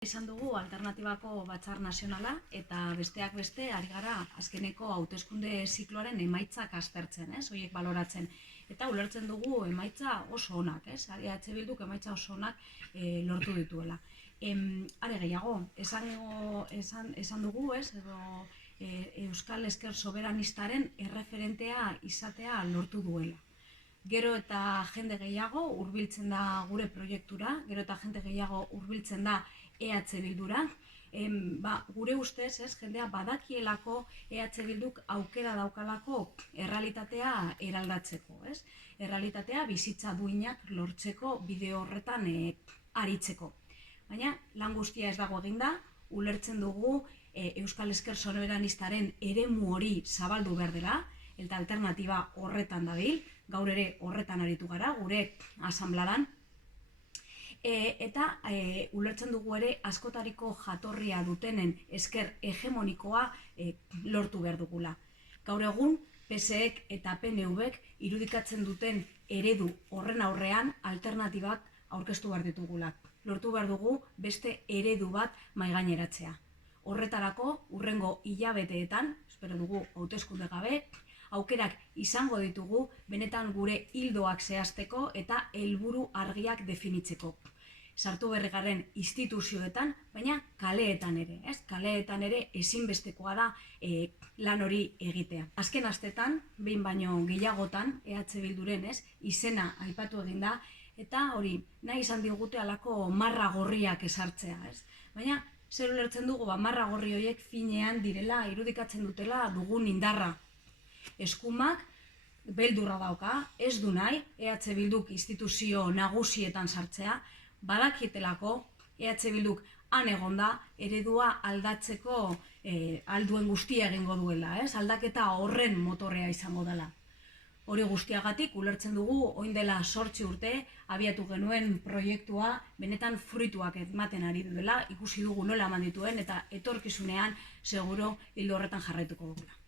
Izan dugu alternatibako batzar nazionala eta besteak beste ari gara azkeneko hauteskunde zikloaren emaitzak aztertzen, horiek baloratzen. Eta ulertzen dugu emaitza oso onak, EH Bilduk emaitza oso onak lortu dituela. Are gehiago, esan dugu, Euskal Ezker Soberanistaren erreferentea izatea lortu duela. Gero eta jende gehiago hurbiltzen da gure proiektura, gero eta jende gehiago hurbiltzen da EH Bildura. Gure ustez, jendea badakielako EH Bilduk aukera daukalako errealitatea eraldatzeko. Errealitatea bizitza duinak lortzeko bide horretan aritzeko. Baina lan guztia ez dago eginda, ulertzen dugu Euskal Ezker Soberanistaren eremu hori zabaldu behar dela, eta alternatiba horretan dabil, gaur ere horretan aritu gara, gure asanbladan. Eta ulertzen dugu ere askotariko jatorria dutenen ezker hegemonikoa lortu behar dugula. Gaur egun, PSEk eta PNVek irudikatzen duten eredu horren aurrean alternatibak aurkeztu behar ditugula. Lortu behar dugu beste eredu bat mahaigaineratzea. Horretarako, hurrengo hilabeteetan, espero dugu hauteskunde gabe, aukerak izango ditugu benetan gure ildoak zehazteko eta helburu argiak definitzeko. Sartu berri garen instituzioetan, baina kaleetan ere. Kaleetan ere ezinbestekoa da lan hori egitea. Azken astetan, behin baino gehiagotan, EH Bilduren izena aipatu egin da, eta hori nahi izan digute alako marra gorriak ezartzea. Baina, zer ulertzen dugu, marra gorri horiek finean direla, irudikatzen dutela dugun indarra. Eskumak beldurra dauka, ez du nahi, EH Bilduk instituzio nagusietan sartzea, badakietelako EH Bilduk han egonda, eredua aldatzeko alduen guztia egingo duela, aldaketa horren motorea izango dela. Hori guztiagatik ulertzen dugu, orain dela 8 urte, abiatu genuen proiektua benetan fruituak ematen ari duela, ikusi dugu nola eman dituen eta etorkizunean seguro hildo horretan jarraituko dugula.